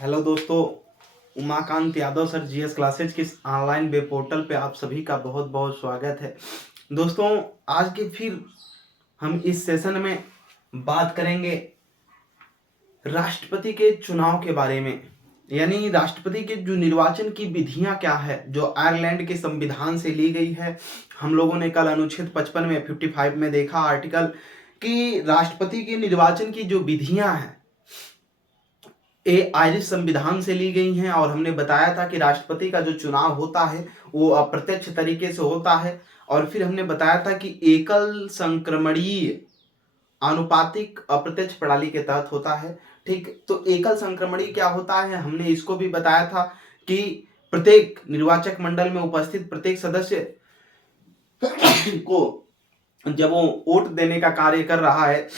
Hello दोस्तों, Umakant Yadav sir GS classes के online web portal पे आप सभी का बहुत बहुत स्वागत है। दोस्तों, आज के फिर हम इस सेशन में बात करेंगे राष्ट्रपति के चुनाव के बारे में। यानी राष्ट्रपति के जो निर्वाचन की विधियां क्या है, जो आयरलैंड के संविधान से ली गई है। हम लोगों ने कल अनुच्छेद 55 में 55 में देखा आर्टिकल कि राष्ट्रपति के निर्वाचन की जो विधियां हैं ये आयरिश संविधान से ली गई हैं। और हमने बताया था कि राष्ट्रपति का जो चुनाव होता है वो अप्रत्यक्ष तरीके से होता है। और फिर हमने बताया था कि एकल संक्रमणीय आनुपातिक अप्रत्यक्ष प्रणाली के तहत होता है। ठीक, तो एकल संक्रमणीय क्या होता है, हमने इसको भी बताया था कि प्रत्येक निर्वाचक मंडल में उपस्थित प्रत्येक सदस्य को जब वो वोट देने का कार्य कर रहा है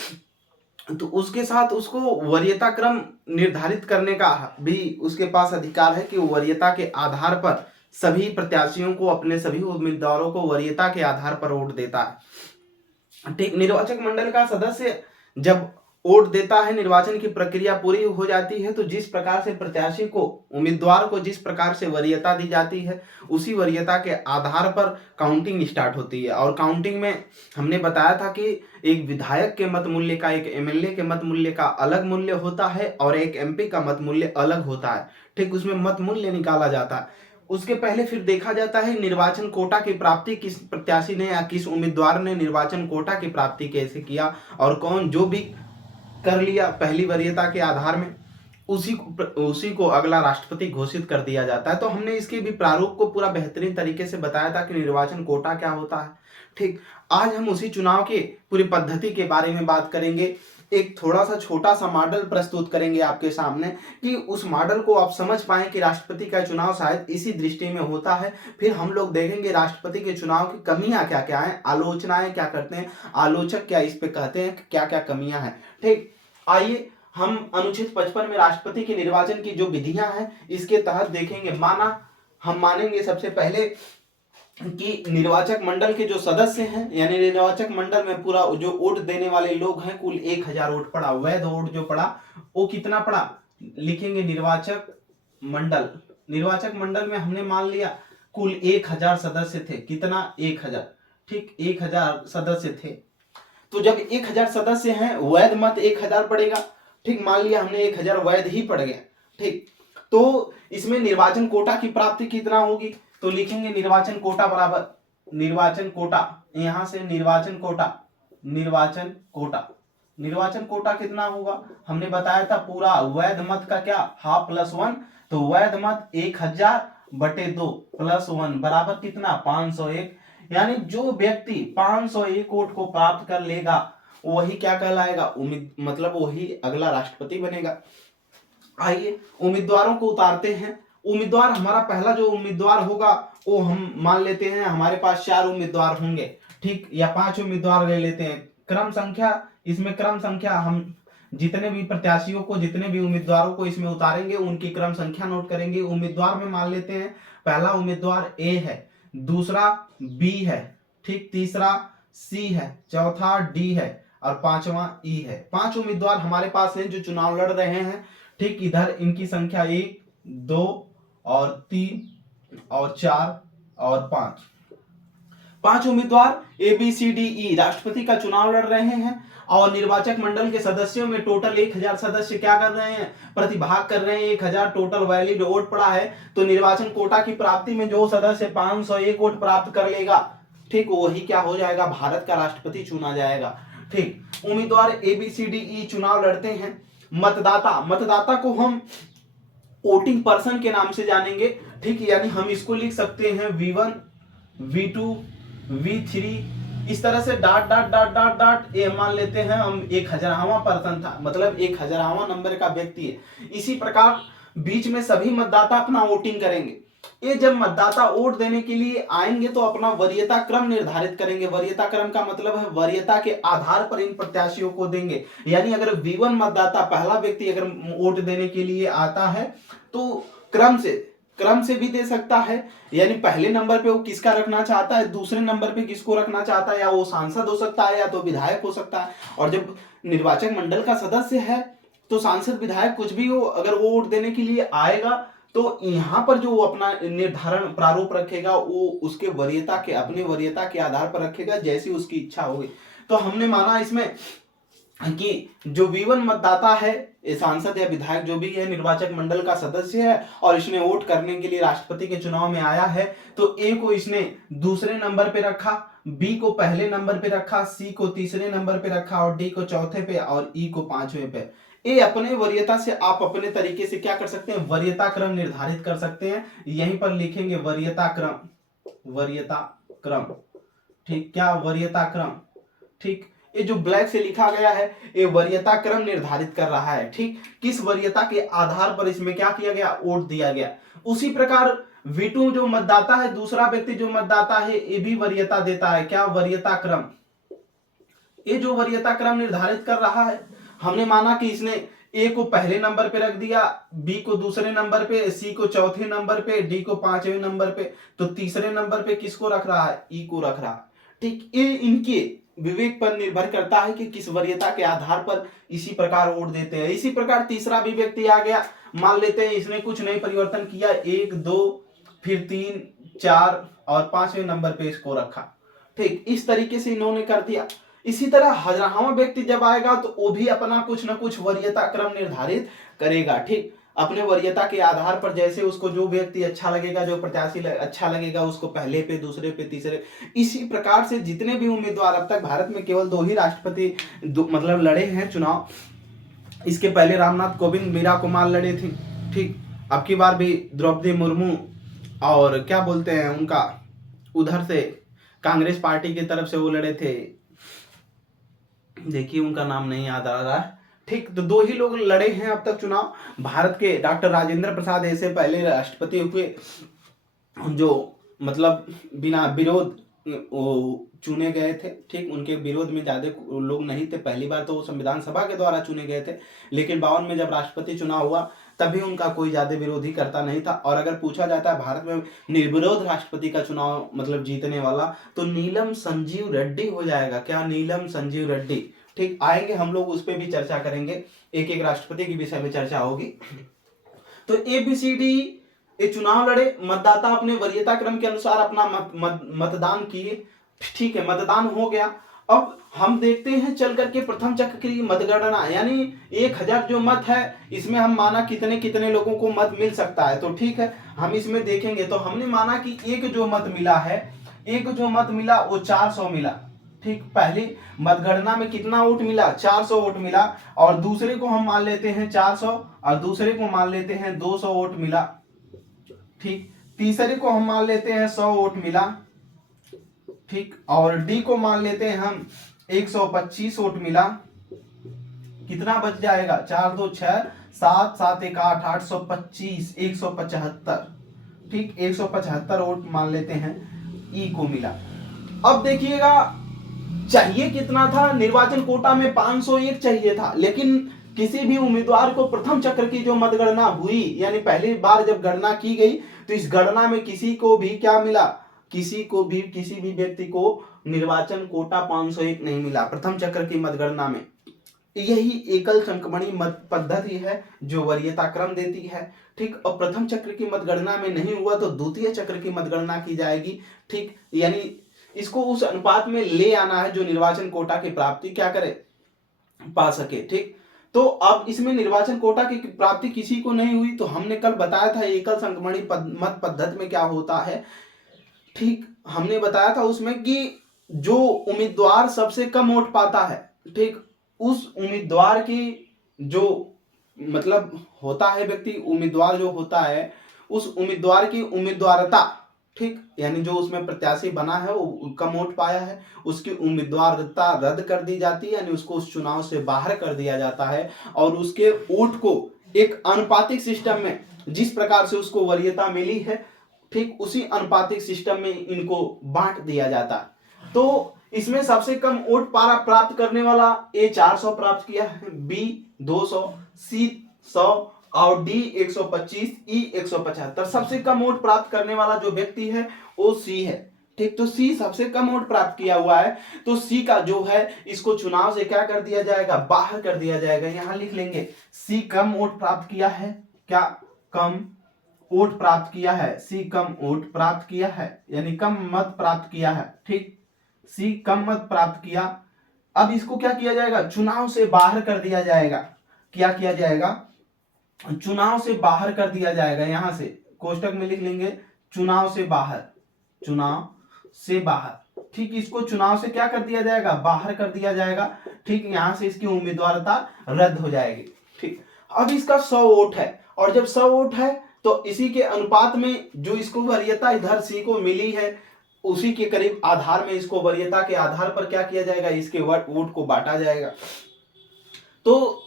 तो उसके साथ उसको वरीयता क्रम निर्धारित करने का भी उसके पास अधिकार है कि वो वरीयता के आधार पर सभी प्रत्याशियों को, अपने सभी उम्मीदवारों को वरीयता के आधार पर वोट देता है। ठीक, निर्वाचक मंडल का सदस्य जब वोट देता है, निर्वाचन की प्रक्रिया पूरी हो जाती है तो जिस प्रकार से प्रत्याशी को, उम्मीदवार को जिस प्रकार से वरीयता दी जाती है उसी वरीयता के आधार पर काउंटिंग स्टार्ट होती है। और काउंटिंग में हमने बताया था कि एक विधायक के मत मूल्य का, एक एमएलए के मत मूल्य का अलग मूल्य होता है और एक एमपी का मत मूल्य अलग होता है। ठीक, उसमें मत मूल्य निकाला जाता है। उसके पहले फिर देखा जाता है निर्वाचन कोटा की प्राप्ति किस प्रत्याशी ने या किस उम्मीदवार ने निर्वाचन कोटा की प्राप्ति कैसे किया, और कौन जो भी कर लिया पहली वरीयता के आधार में उसी को अगला राष्ट्रपति घोषित कर दिया जाता है। तो हमने इसके भी प्रारूप को पूरा बेहतरीन तरीके से बताया था कि निर्वाचन कोटा क्या होता है। ठीक, आज हम उसी चुनाव के पूरी पद्धति के बारे में बात करेंगे। एक थोड़ा सा छोटा सा मॉडल प्रस्तुत करेंगे आपके सामने कि उस मॉडल को आप समझ पाएं कि राष्ट्रपति का चुनाव शायद इसी दृष्टि में होता है। फिर हम लोग देखेंगे राष्ट्रपति के चुनाव की कमियां क्या क्या हैं, आलोचनाएं क्या करते हैं, आलोचक क्या इस पे कहते हैं, क्या क्या कमियां हैं। ठीक, आइए हम अनुच्छेद 55 में राष्ट्रपति के निर्वाचन की जो विधियां हैं इसके तहत देखेंगे। हम मानेंगे सबसे पहले कि निर्वाचक मंडल के जो सदस्य हैं, यानी निर्वाचक मंडल में पूरा जो वोट देने वाले लोग हैं, कुल 1000 वोट पड़ा। वैध वोट जो पड़ा वो कितना पड़ा, लिखेंगे निर्वाचक मंडल में हमने मान लिया कुल 1000 सदस्य थे। कितना, 1000। ठीक, 1000 सदस्य थे। तो जब 1000 सदस्य हैं, वैध मत 1000 पड़ेगा। ठीक, मान लिया हमने 1000 वैध ही पड़ गया। ठीक, तो इसमें निर्वाचन कोटा की प्राप्ति कितना होगी, तो लिखेंगे निर्वाचन कोटा बराबर निर्वाचन कोटा, यहां से निर्वाचन कोटा कितना होगा, हमने बताया था पूरा वैध मत का क्या, हाफ प्लस 1। तो वैध मत 1000/2 प्लस 1 बराबर कितना, 501। यानी जो व्यक्ति 501 वोट को प्राप्त कर लेगा वही क्या कहलाएगा, मतलब वही अगला राष्ट्रपति बनेगा। आइए उम्मीदवारों को उतारते हैं। उम्मीदवार, हमारा पहला जो उम्मीदवार होगा वो हम मान लेते हैं हमारे पास 4 उम्मीदवार होंगे। ठीक, या 5 उम्मीदवार ले लेते हैं। क्रम संख्या हम जितने भी प्रत्याशियों को, जितने भी उम्मीदवारों को इसमें उतारेंगे उनकी क्रम संख्या नोट करेंगे। उम्मीदवार में मान लेते हैं पहला उम्मीदवार ए है, दूसरा बी है, ठीक, तीसरा सी है, चौथा डी है और पांचवा ई है। 5 उम्मीदवार हमारे पास हैं जो चुनाव लड़ रहे हैं। ठीक, इधर इनकी संख्या 1, 2 और 3 और 4 और 5 उम्मीदवार A B C D E राष्ट्रपति का चुनाव लड़ रहे हैं। और निर्वाचक मंडल के सदस्यों में टोटल 1000 सदस्य क्या कर रहे हैं, प्रतिभाग कर रहे हैं। 1000 टोटल वैलिड वोट पड़ा है। तो निर्वाचन कोटा की प्राप्ति में जो सदस्य 501 वोट प्राप्त कर लेगा, ठीक, वही क्या हो जाएगा, भारत का राष्ट्रपति चुना जाएगा। ठीक, उम्मीदवार A B C D E चुनाव लड़ते हैं। मतदाता को हम वोटिंग पर्सन के नाम से जानेंगे। ठीक, यानी हम इसको लिख सकते हैं V1 V2 V3 इस तरह से dot dot dot dot dot. ये मान लेते हैं हम 1000वां पर्सन था, मतलब 1000वां नंबर का व्यक्ति है। इसी प्रकार बीच में सभी मतदाता अपना वोटिंग करेंगे। ये जब मतदाता वोट देने के लिए आएंगे तो अपना वरीयता क्रम निर्धारित करेंगे। वरीयता क्रम का मतलब है वरीयता के आधार पर इन प्रत्याशियों को देंगे। यानी अगर V1 मतदाता, पहला व्यक्ति अगर वोट देने के लिए आता है तो क्रम से भी दे सकता है। यानी पहले नंबर पे वो किसका रखना चाहता है, दूसरे नंबर पे किसको रखना चाहता है, या वो सांसद हो सकता है या तो विधायक हो सकता है। और जब निर्वाचक मंडल का सदस्य है तो सांसद विधायक कुछ भी हो, अगर वो वोट देने के लिए आएगा तो यहाँ पर जो वो अपना निर्धारण प्रारूप रखेगा वो उसके वरीयता के, अपनी वरीयता के आधार पर रखेगा, जैसी उसकी इच्छा होगी। तो हमने माना इसमें कि जो V1 मतदाता है, ये सांसद या विधायक जो भी है, निर्वाचक मंडल का सदस्य है और इसने वोट करने के लिए राष्ट्रपति के चुनाव में आया है, तो ए को इसने दूसरे नंबर पे रखा, बी को पहले नंबर पे रखा, सी को तीसरे नंबर पे रखा और डी को चौथे पे और ई को पांचवें पे। ये अपने वरीयता से आप अपने तरीके से क्या कर सकते हैं, वरीयता क्रम निर्धारित कर सकते हैं। यहीं पर लिखेंगे वरीयता क्रम, वरीयता क्रम, ठीक, क्या वरीयता क्रम, ठीक। ये जो ब्लैक से लिखा गया है ये वरीयता क्रम निर्धारित कर रहा है, ठीक। किस वरीयता के आधार पर इसमें क्या किया गया, वोट दिया गया। उसी प्रकार V2 जो मतदाता है, दूसरा व्यक्ति जो मतदाता है, ये भी वरीयता देता है, क्या, वरीयता क्रम। ये जो वरीयता क्रम निर्धारित कर रहा है, हमने माना कि इसने ए को पहले नंबर पे रख दिया, बी को दूसरे नंबर पे, सी को चौथे नंबर पे, डी को पांचवें नंबर पे, तो तीसरे नंबर पे किसको रख रहा है, ई को रख रहा है, ठीक। ये इनके विवेक पर निर्भर करता है कि किस वरीयता के आधार पर इसी प्रकार वोट देते हैं। इसी प्रकार तीसरा भी व्यक्ति आ गया, मान लेते हैं इसने कुछ नहीं परिवर्तन किया, 1 2 फिर 3 4 और पांचवें नंबर पे इसको रखा, ठीक। इस तरीके से इन्होंने कर दिया। इसी तरह हजारावां व्यक्ति जब आएगा तो वो भी अपना कुछ ना कुछ वरीयता क्रम निर्धारित करेगा, ठीक। अपने वरीयता के आधार पर जैसे उसको जो व्यक्ति अच्छा लगेगा, जो प्रत्याशी अच्छा लगेगा, उसको पहले पे, दूसरे पे, तीसरे, इसी प्रकार से जितने भी उम्मीदवार, अब तक भारत में केवल 2 ही राष्ट्रपति मतलब लड़े हैं चुनाव। इसके पहले रामनाथ कोविंद, मीरा कुमार लड़े थे, ठीक। अब की बार भी द्रौपदी मुर्मू और क्या बोलते हैं उनका, उधर से कांग्रेस पार्टी की तरफ से वो लड़े थे, देखिए उनका नाम नहीं याद आ रहा है, ठीक। तो 2 ही लोग लड़े हैं अब तक चुनाव भारत के। डॉक्टर राजेंद्र प्रसाद ऐसे पहले राष्ट्रपति हुए जो मतलब बिना विरोध चुने गए थे, ठीक। उनके विरोध में ज्यादा लोग नहीं थे, पहली बार तो वो संविधान सभा के द्वारा चुने गए थे, लेकिन 52 में जब राष्ट्रपति चुनाव हुआ तभी उनका कोई ज्यादा विरोधी करता नहीं था। और अगर पूछा जाता है भारत में निर्विरोध राष्ट्रपति का चुनाव मतलब जीतने वाला, तो नीलम संजीव रेड्डी हो जाएगा, क्या, नीलम संजीव रेड्डी, ठीक। आएंगे हम लोग उस पर भी चर्चा करेंगे, एक एक राष्ट्रपति के विषय में चर्चा होगी। तो ABCD ये चुनाव लड़े, मतदाता अपने वरीयता क्रम के अनुसार अपना मतदान किए, ठीक है, मतदान हो गया। अब हम देखते हैं चल करके प्रथम चक्र की मतगणना, यानी 1000 जो मत है इसमें हम माना कितने कितने लोगों को मत मिल सकता है, तो ठीक है हम इसमें देखेंगे। तो हमने माना कि एक जो मत मिला है, एक जो मत मिला वो 400 मिला, ठीक। पहली मतगणना में कितना वोट मिला, 400 वोट मिला, और दूसरे को हम मान लेते हैं 400 और दूसरे को मान लेते हैं 200 वोट मिला, ठीक। तीसरे को हम मान लेते हैं 100 वोट मिला, ठीक। और डी को मान लेते हैं हम 125 वोट मिला, कितना बच जाएगा, 4 2 6 7 7 1 8 825 175, ठीक। 175 वोट मान लेते हैं ई को मिला। अब देखिएगा चाहिए कितना था, निर्वाचन कोटा में 501 चाहिए था, लेकिन किसी भी उम्मीदवार को प्रथम चक्र की जो मतगणना हुई, यानी पहली बार जब गणना की गई, तो इस गणना में किसी को भी क्या मिला, किसी भी व्यक्ति को निर्वाचन कोटा 501 नहीं मिला प्रथम चक्र की मतगणना में। यही एकल संक्रमणी मत पद्धति है जो वरीयता क्रम देती है, ठीक। और प्रथम चक्र की मतगणना में नहीं हुआ तो द्वितीय चक्र की मतगणना की जाएगी, ठीक। यानी इसको उस अनुपात में ले आना है जो निर्वाचन कोटा की प्राप्ति क्या करे, पा सके, ठीक। तो अब इसमें निर्वाचन कोटा की प्राप्ति किसी को नहीं हुई, तो हमने कल बताया था एकल संक्रमणी मत पद्धति में क्या होता है, ठीक। हमने बताया था उसमें कि जो उम्मीदवार सबसे कम वोट पाता है, ठीक, उस उम्मीदवार की जो मतलब होता है व्यक्ति, उम्मीदवार जो होता है उस उम्मीदवार की उम्मीदवारता, ठीक, यानी जो उसमें प्रत्याशी बना है वो कम वोट पाया है, उसकी उम्मीदवारता रद्द कर दी जाती है, यानी उसको उस चुनाव से बाहर कर दिया जाता है, और उसके वोट को एक अनुपातिक सिस्टम में जिस प्रकार से उसको वरीयता मिली है, ठीक, उसी अनुपातिक सिस्टम में इनको बांट दिया जाता है। तो इसमें सबसे कम वोट प्राप्त करने वाला ए 400 प्राप्त किया है, बी 200, सी 100 और डी 125, ई 175। सबसे कम वोट प्राप्त करने वाला जो व्यक्ति है वो सी है, ठीक, तो सी सबसे कम वोट प्राप्त किया हुआ है, तो सी का जो है इसको चुनाव से क्या कर दिया जाएगा, बाहर कर दिया जाएगा। यहां लिख लेंगे सी कम वोट प्राप्त किया है, क्या कम वोट प्राप्त किया है, सी कम वोट प्राप्त किया है, यानी कम मत प्राप्त किया है। ठीक, सी कम मत प्राप्त किया। अब इसको क्या किया जाएगा, चुनाव से बाहर कर दिया जाएगा। क्या किया जाएगा, चुनाव से बाहर कर दिया जाएगा। यहां से कोष्टक में लिख लेंगे चुनाव से बाहर, चुनाव से बाहर। ठीक, इसको चुनाव से क्या कर दिया जाएगा, बाहर कर दिया जाएगा। ठीक, यहां से इसकी उम्मीदवारता रद्द हो जाएगी। ठीक, अब इसका 100 वोट है, और जब 100 वोट है तो इसी के अनुपात में जो इसको वरीयता इधर सी को मिली है, उसी के करीब आधार में इसको वरीयता के आधार पर क्या किया जाएगा, इसके वोट को बांटा जाएगा। तो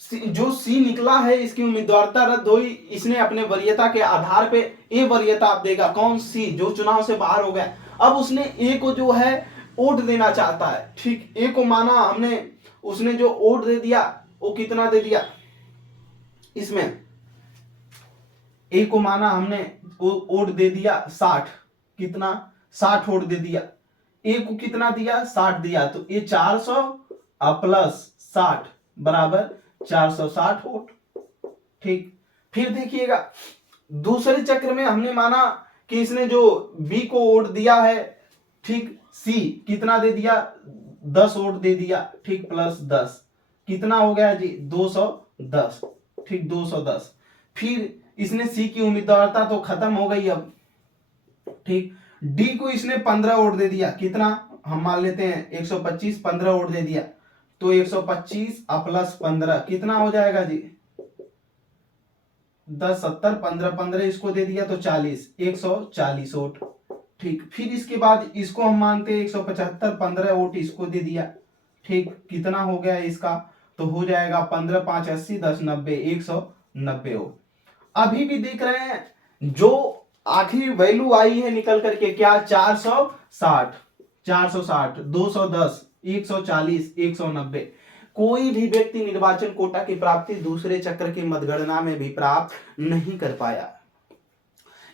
जो सी निकला है इसकी उम्मीदवारता रद्द हुई, इसने अपने वरीयता के आधार पे ए वरीयता आप देगा, कौन, सी जो चुनाव से बाहर हो गया। अब उसने ए को जो है वोट देना चाहता है। ठीक, ए को माना हमने, उसने जो वोट दे दिया वो कितना दे दिया, इसमें ए को माना हमने वोट दे दिया 60, कितना 60 वोट दे दिया। ए को कितना दिया, 60 दिया, तो ये 400 प्लस 60 बराबर 460 वोट। ठीक, फिर देखिएगा दूसरे चक्र में हमने माना कि इसने जो बी को वोट दिया है, ठीक, सी कितना दे दिया, 10 वोट दे दिया। ठीक, प्लस 10 कितना हो गया जी, 210। ठीक, 210। फिर इसने सी की उम्मीदवारता तो खत्म हो गई अब। ठीक, डी को इसने 15 वोट दे दिया, कितना हम मान लेते हैं 125, 15 वोट दे दिया, तो 125 प्लस 15 कितना हो जाएगा जी, 10 70, 15 15 इसको दे दिया तो 40, 140 वोट। ठीक, फिर इसके बाद इसको हम मानते हैं 175, 15 वोट इसको दे दिया। ठीक, कितना हो गया इसका, तो हो जाएगा 15 5 80, 10 90, 190 वोट। अभी भी देख रहे हैं जो आखिरी वैल्यू आई है निकल करके क्या, 460, 460, 210, 140, 190। कोई भी व्यक्ति निर्वाचन कोटा की प्राप्ति दूसरे चक्र की मतगणना में भी प्राप्त नहीं कर पाया।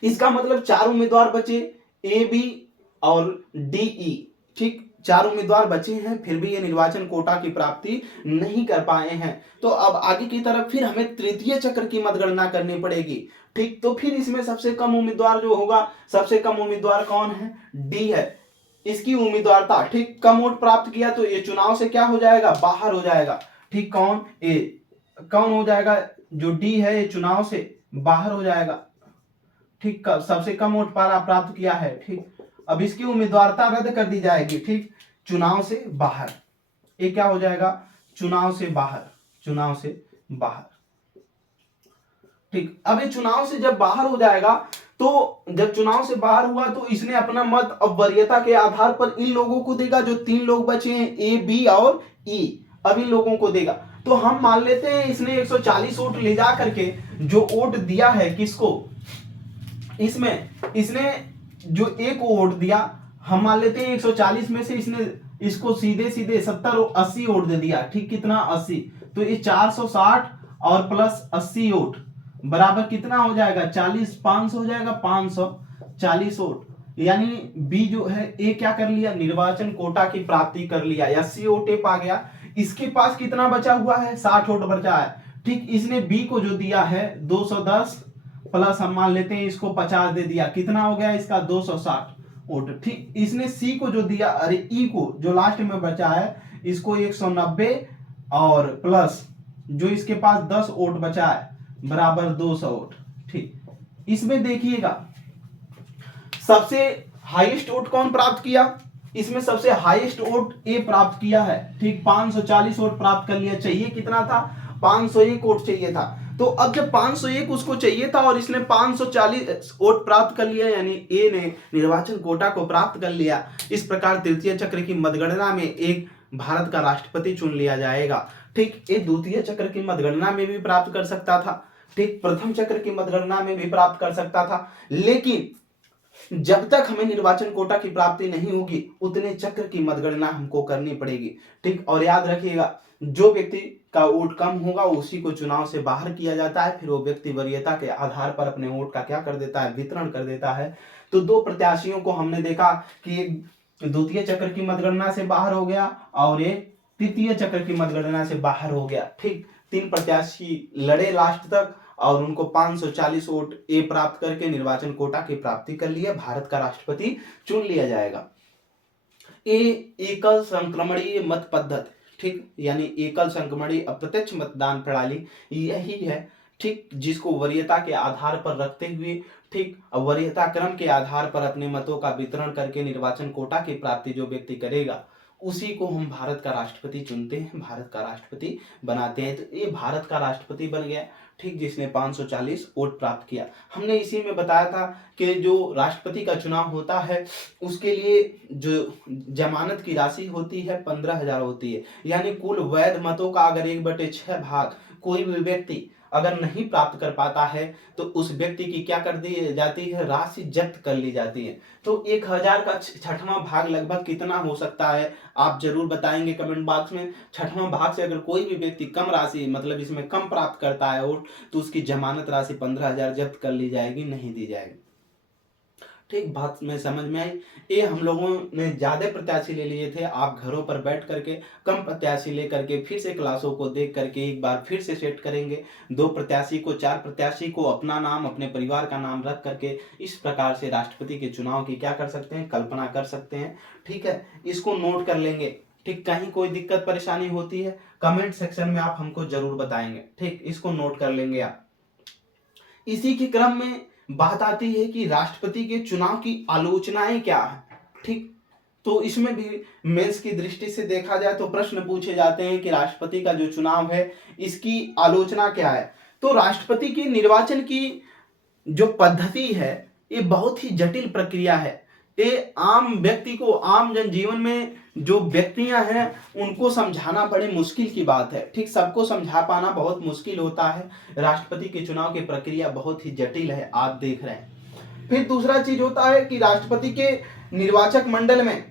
इसका मतलब 4 उम्मीदवार बचे, ए बी और डी ई। ठीक, 4 उम्मीदवार बचे हैं, फिर भी ये निर्वाचन कोटा की प्राप्ति नहीं कर पाए हैं। तो अब आगे की तरफ फिर हमें तृतीय चक्र की मतगणना करनी पड़ेगी। ठीक, तो फिर इसमें सबसे कम उम्मीदवार जो होगा, सबसे कम उम्मीदवार कौन है, डी है। इसकी उम्मीदवारता, ठीक, कम वोट प्राप्त किया तो ये चुनाव से क्या हो जाएगा, बाहर हो जाएगा। ठीक, कौन, ए, कौन हो जाएगा, जो डी है ये चुनाव से बाहर हो जाएगा। ठीक, सबसे कम वोट प्राप्त किया है। ठीक, अब इसकी उम्मीदवारता रद्द कर दी जाएगी। ठीक, चुनाव से बाहर, ये क्या हो जाएगा, चुनाव से बाहर, चुनाव से बाहर। ठीक, अब ये चुनाव से जब बाहर हो जाएगा, तो जब चुनाव से बाहर हुआ तो इसने अपना मत अब वरीयता के आधार पर इन लोगों को देगा, जो 3 लोग बचे हैं, ए बी और ई, अब इन लोगों को देगा। तो हम मान लेते हैं इसने 140 वोट ले जा करके जो वोट दिया है किसको, इसमें इसने जो ए को वोट दिया, हम मान लेते हैं 140 में से इसने इसको सीधे सीधे 70 80 वोट दे दिया। ठीक, कितना, 80, तो ये 460 और प्लस 80 वोट बराबर कितना हो जाएगा, 40, 500 हो जाएगा, 540 वोट। यानी बी जो है ए क्या कर लिया, निर्वाचन कोटा की प्राप्ति कर लिया, या सी वोट ए पा गया। इसके पास कितना बचा हुआ है, 60 वोट बचा है। ठीक, इसने बी को जो दिया है 210 प्लस हम मान लेते हैं इसको 50 दे दिया, कितना हो गया इसका, 260 वोट। ठीक, इसने सी को जो दिया, अरे ई को जो लास्ट में बचा है, इसको 190 और प्लस जो इसके पास 10 वोट बचा है बराबर 200 वोट। ठीक, इसमें देखिएगा सबसे हाईएस्ट वोट कौन प्राप्त किया, इसमें सबसे हाईएस्ट वोट ए प्राप्त किया है। ठीक, 540 वोट प्राप्त कर लिया। चाहिए कितना था, 501 वोट चाहिए था। तो अब जब 501 उसको चाहिए था और इसने 540 वोट प्राप्त कर लिया, यानी ए ने निर्वाचन कोटा को प्राप्त कर लिया। इस प्रकार तृतीय चक्र की मतगणना में एक भारत का राष्ट्रपति चुन लिया जाएगा। ठीक, ये द्वितीय चक्र की मतगणना में भी प्राप्त कर सकता था। ठीक, प्रथम चक्र की मतगणना में भी प्राप्त कर सकता था, लेकिन जब तक हमें निर्वाचन कोटा की प्राप्ति नहीं होगी उतने चक्र की मतगणना हमको करनी पड़ेगी। ठीक, और याद रखिएगा जो व्यक्ति का वोट कम होगा उसी को चुनाव से बाहर किया जाता है। फिर वो व्यक्ति वरीयता के आधार पर अपने वोट का क्या कर देता है, वितरण कर देता है। तो दो प्रत्याशियों को हमने देखा कि एक द्वितीय चक्र की मतगणना से बाहर हो गया और एक तृतीय चक्र की मतगणना से बाहर हो गया। ठीक, 3 प्रत्याशी लड़े लास्ट तक और उनको 540 वोट ए प्राप्त करके निर्वाचन कोटा की प्राप्ति कर लिया, भारत का राष्ट्रपति चुन लिया जाएगा। ए एकल संक्रमणीय मत पद्धति, ठीक, यानी एकल संक्रमणीय अप्रत्यक्ष मतदान प्रणाली यही है, ठीक, जिसको वरीयता के आधार पर रखते हुए, ठीक, वरीयता क्रम के आधार पर अपने मतों का वितरण करके निर्वाचन कोटा की प्राप्ति जो व्यक्ति करेगा उसी को हम भारत का राष्ट्रपति चुनते हैं, भारत का राष्ट्रपति बनाते हैं। तो ये भारत का राष्ट्रपति बन गया, ठीक, जिसने 540 वोट प्राप्त किया। हमने इसी में बताया था कि जो राष्ट्रपति का चुनाव होता है उसके लिए जो जमानत की राशि होती है 15,000 होती है, यानी कुल वैध मतों का अगर 1/6 भाग कोई भी व्यक्ति अगर नहीं प्राप्त कर पाता है तो उस व्यक्ति की क्या कर दी जाती है, राशि जब्त कर ली जाती है। तो 1000 का 6वां भाग लगभग कितना हो सकता है, आप जरूर बताएंगे कमेंट बॉक्स में। 6वां भाग से अगर कोई भी व्यक्ति कम राशि, मतलब इसमें कम प्राप्त करता है वोट, तो उसकी जमानत राशि 15,000 जब्त कर ली जाएगी, नहीं दी जाएगी। ठीक, बात में समझ में आई। ये हम लोगों ने ज्यादा प्रत्याशी ले लिए थे, आप घरों पर बैठ करके कम प्रत्याशी ले करके फिर से क्लासों को देख करके एक बार फिर से सेट करेंगे। 2 प्रत्याशी को, 4 प्रत्याशी को अपना नाम, अपने परिवार का नाम रख करके इस प्रकार से राष्ट्रपति के चुनाव की क्या कर सकते हैं, कल्पना कर सकते हैं। ठीक है, इसको नोट कर लेंगे। ठीक, कहीं कोई दिक्कत परेशानी होती है कमेंट सेक्शन में आप हमको जरूर बताएंगे। ठीक, इसको नोट कर लेंगे आप। इसी के क्रम में बात आती है कि राष्ट्रपति के चुनाव की आलोचनाएं क्या है। ठीक, तो इसमें भी मेंस की दृष्टि से देखा जाए तो प्रश्न पूछे जाते हैं कि राष्ट्रपति का जो चुनाव है इसकी आलोचना क्या है। तो राष्ट्रपति के निर्वाचन की जो पद्धति है ये बहुत ही जटिल प्रक्रिया है। ये आम व्यक्ति को, आम जनजीवन में जो व्यक्तियां हैं उनको समझाना बड़े मुश्किल की बात है। ठीक, सबको समझा पाना बहुत मुश्किल होता है। राष्ट्रपति के चुनाव की प्रक्रिया बहुत ही जटिल है, आप देख रहे हैं। फिर दूसरा चीज होता है कि राष्ट्रपति के निर्वाचक मंडल में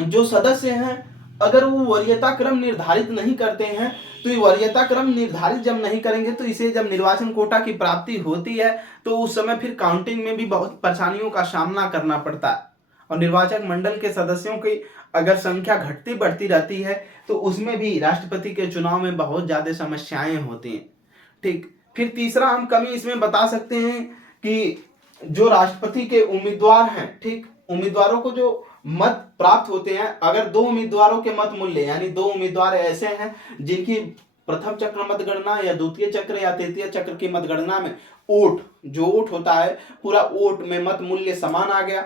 जो सदस्य हैं अगर वो वरीयता क्रम निर्धारित नहीं करते हैं तो ये वरीयता क्रम निर्धारित जब नहीं करेंगे तो इसे जब निर्वाचन कोटा की प्राप्ति होती है तो उस समय फिर काउंटिंग में भी बहुत परेशानियों का सामना करना पड़ता है। और निर्वाचक मंडल के सदस्यों की अगर संख्या घटती बढ़ती रहती है तो उसमें भी राष्ट्रपति के चुनाव में बहुत ज्यादा समस्याएं होती हैं। ठीक, फिर तीसरा हम कमी इसमें बता सकते हैं कि जो राष्ट्रपति के उम्मीदवार हैं, ठीक, उम्मीदवारों को जो मत प्राप्त होते हैं, अगर 2 उम्मीदवारों के मत मूल्य, यानी 2 उम्मीदवार ऐसे हैं जिनकी प्रथम चक्र मतगणना या द्वितीय चक्र या तृतीय चक्र की मतगणना में वोट, जो वोट होता है पूरा वोट में मत मूल्य समान आ गया,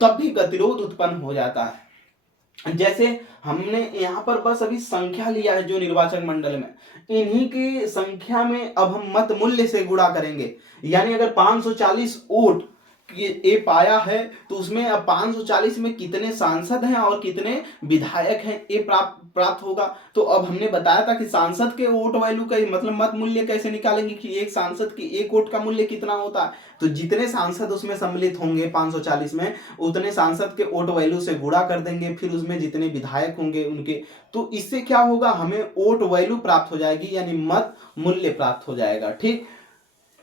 तब भी गतिरोध उत्पन्न हो जाता है। जैसे हमने यहाँ पर बस अभी संख्या लिया है जो निर्वाचक मंडल में, इन्हीं की संख्या में अब हम मत मूल्य से गुणा करेंगे। यानी अगर 540 वोट ये पाया है तो उसमें अब 540 में कितने सांसद हैं और कितने विधायक हैं ये प्राप्त होगा। तो अब हमने बताया था कि सांसद के वोट वैल्यू का मतलब मत मूल्य कैसे निकालेंगे कि एक सांसद की एक वोट का मूल्य कितना होता है। तो जितने सांसद उसमें सम्मिलित होंगे 540 में, उतने सांसद के वोट वैल्यू से गुणा कर देंगे, फिर उसमें जितने विधायक होंगे उनके, तो इससे क्या होगा, हमें वोट वैल्यू प्राप्त हो जाएगी, यानी मत मूल्य प्राप्त हो जाएगा। ठीक,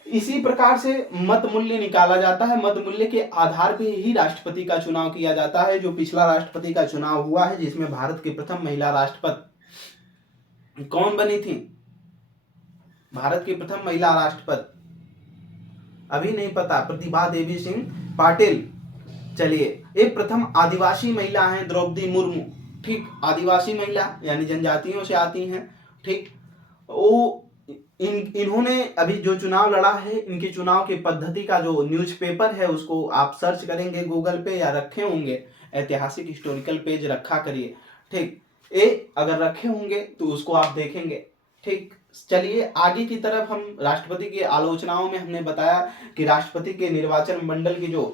इसी प्रकार से मत मूल्य निकाला जाता है। मत मूल्य के आधार पर ही राष्ट्रपति का चुनाव किया जाता है। जो पिछला राष्ट्रपति का चुनाव हुआ है जिसमें भारत की प्रथम महिला राष्ट्रपति कौन बनी थी, भारत की प्रथम महिला राष्ट्रपति अभी नहीं पता, प्रतिभा देवी सिंह पाटिल। चलिए, एक प्रथम आदिवासी महिला है द्रौपदी मुर्मू। ठीक, आदिवासी महिला यानी जनजातियों से आती हैं। ठीक, वो इन्होंने अभी जो चुनाव लड़ा है, इनके चुनाव की पद्धति का जो न्यूज़पेपर है उसको आप सर्च करेंगे गूगल पे या रखे होंगे, ऐतिहासिक हिस्टोरिकल पेज रखा करिए। ठीक, ये अगर रखे होंगे तो उसको आप देखेंगे। ठीक, चलिए आगे की तरफ हम राष्ट्रपति की आलोचनाओं में हमने बताया कि राष्ट्रपति के निर्वाचन मंडल की जो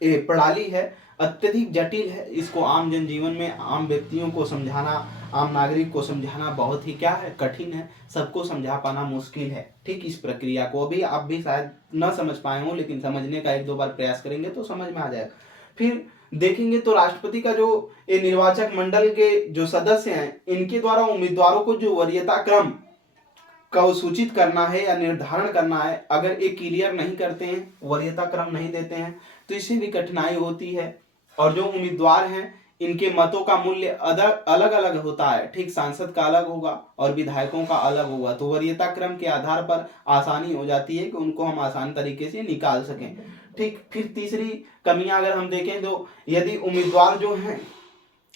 प्रणाली है अत्यधिक जटिल है। इसको आम जनजीवन में आम व्यक्तियों को समझाना, आम नागरिक को समझाना बहुत ही क्या है, कठिन है, सबको समझा पाना मुश्किल है। ठीक, इस प्रक्रिया को अभी आप भी शायद न समझ पाए हो, लेकिन समझने का 1-2 बार प्रयास करेंगे तो समझ में आ जाएगा। फिर देखेंगे तो राष्ट्रपति का जो ये निर्वाचक मंडल के जो सदस्य हैं, इनके द्वारा उम्मीदवारों को जो वरीयता क्रम का सूचित करना है या निर्धारण करना है, अगर ये क्लियर नहीं करते हैं, वरीयता क्रम नहीं देते हैं, तो इससे भी कठिनाई होती है। और जो उम्मीदवार हैं, इनके मतों का मूल्य अलग अलग होता है। ठीक, सांसद का अलग होगा और विधायकों का अलग होगा, तो वरीयता क्रम के आधार पर आसानी हो जाती है कि उनको हम आसान तरीके से निकाल सकें। ठीक, फिर तीसरी कमियां अगर हम देखें तो यदि उम्मीदवार जो हैं,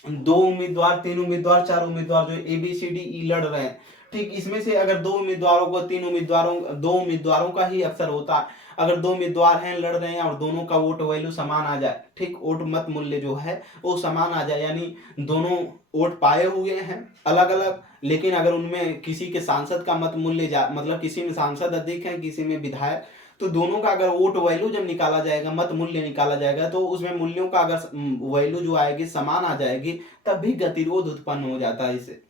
2 उम्मीदवार, 3 उम्मीदवार, 4 उम्मीदवार जो ABCDE लड़ रहे हैं, ठीक, इसमें से अगर 2 उम्मीदवारों को 3 उम्मीदवारों 2 उम्मीदवारों का ही अक्सर होता है। अगर 2 उम्मीदवार हैं, लड़ रहे हैं और दोनों का वोट वैल्यू समान आ जाए, ठीक, वोट मत मूल्य जो है वो समान आ जाए, यानी दोनों वोट पाए हुए हैं अलग अलग, लेकिन अगर उनमें किसी के सांसद का मत मूल्य मतलब किसी में सांसद अधिक है, किसी में विधायक, तो दोनों का अगर वोट वैल्यू जब निकाला जाएगा, मत मूल्य निकाला जाएगा, तो उसमें मूल्यों का अगर वैल्यू जो आएगी समान आ जाएगी, तब भी गतिरोध उत्पन्न हो जाता है। इसे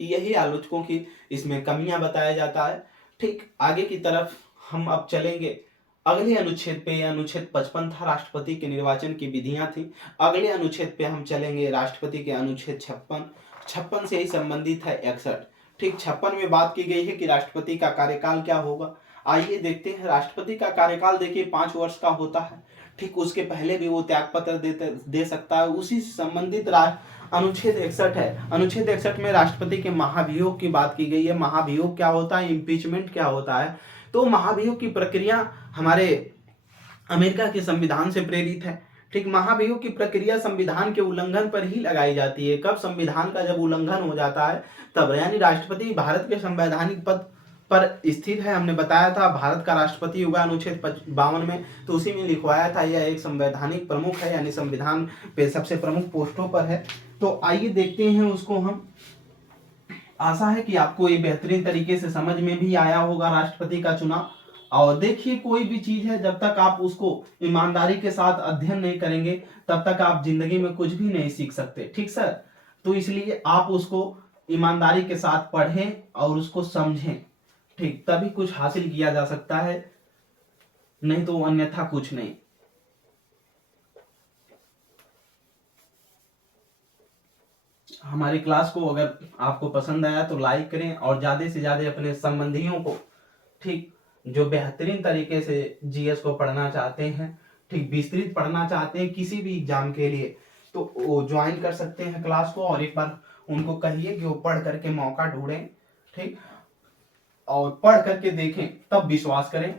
यही आलोचकों की इसमें कमियां बताया जाता है। ठीक, आगे की तरफ हम अब चलेंगे। अगले अनुच्छेद पे, अनुच्छेद 55 था, राष्ट्रपति के निर्वाचन की विधियां थी। अगले अनुच्छेद पे हम चलेंगे, राष्ट्रपति के अनुच्छेद 56 से ही संबंधित है 61। ठीक, 56 में बात की गई है कि राष्ट्रपति का कार्यकाल क्या होगा। आइए देखते हैं। राष्ट्रपति का कार्यकाल देखिए 5 वर्ष का होता है। ठीक, उसके पहले भी वो त्याग पत्र दे सकता है। उसी से संबंधित अनुच्छेद 61 है। अनुच्छेद 61 में राष्ट्रपति के महाभियोग की बात की गई है। महाभियोग क्या होता है, इम्पीचमेंट क्या होता है, तो महाभियोग की प्रक्रिया हमारे अमेरिका के संविधान से प्रेरित है। ठीक, महाभियोग की प्रक्रिया संविधान के उल्लंघन पर ही लगाई जाती है। कब? संविधान का जब उल्लंघन हो जाता है तब, यानी राष्ट्रपति भारत के संवैधानिक पद पर स्थित है। हमने बताया था भारत का राष्ट्रपति होगा अनुच्छेद 52 में, तो उसी में लिखवाया था यह एक संवैधानिक प्रमुख है, यानी संविधान पे सबसे प्रमुख पोस्टों पर है। तो आइए देखते हैं उसको हम। आशा है कि आपको ये बेहतरीन तरीके से समझ में भी आया होगा राष्ट्रपति का चुनाव। और देखिए, कोई भी चीज है जब तक आप उसको ईमानदारी के साथ अध्ययन नहीं करेंगे, तब तक आप जिंदगी में कुछ भी नहीं सीख सकते। ठीक सर, तो इसलिए आप उसको ईमानदारी के साथ पढ़ें और उसको समझें। ठीक, तभी कुछ हासिल किया जा सकता है, नहीं तो अन्यथा कुछ नहीं। हमारी क्लास को अगर आपको पसंद आया तो लाइक करें और ज्यादा से ज्यादा अपने संबंधियों को, ठीक, जो बेहतरीन तरीके से जीएस को पढ़ना चाहते हैं, ठीक, विस्तृत पढ़ना चाहते हैं किसी भी एग्जाम के लिए, तो वो ज्वाइन कर सकते हैं क्लास को। और एक बार उनको कहिए कि वो पढ़ करके मौका ढूंढें। ठीक, और पढ़ करके देखें, तब विश्वास करें।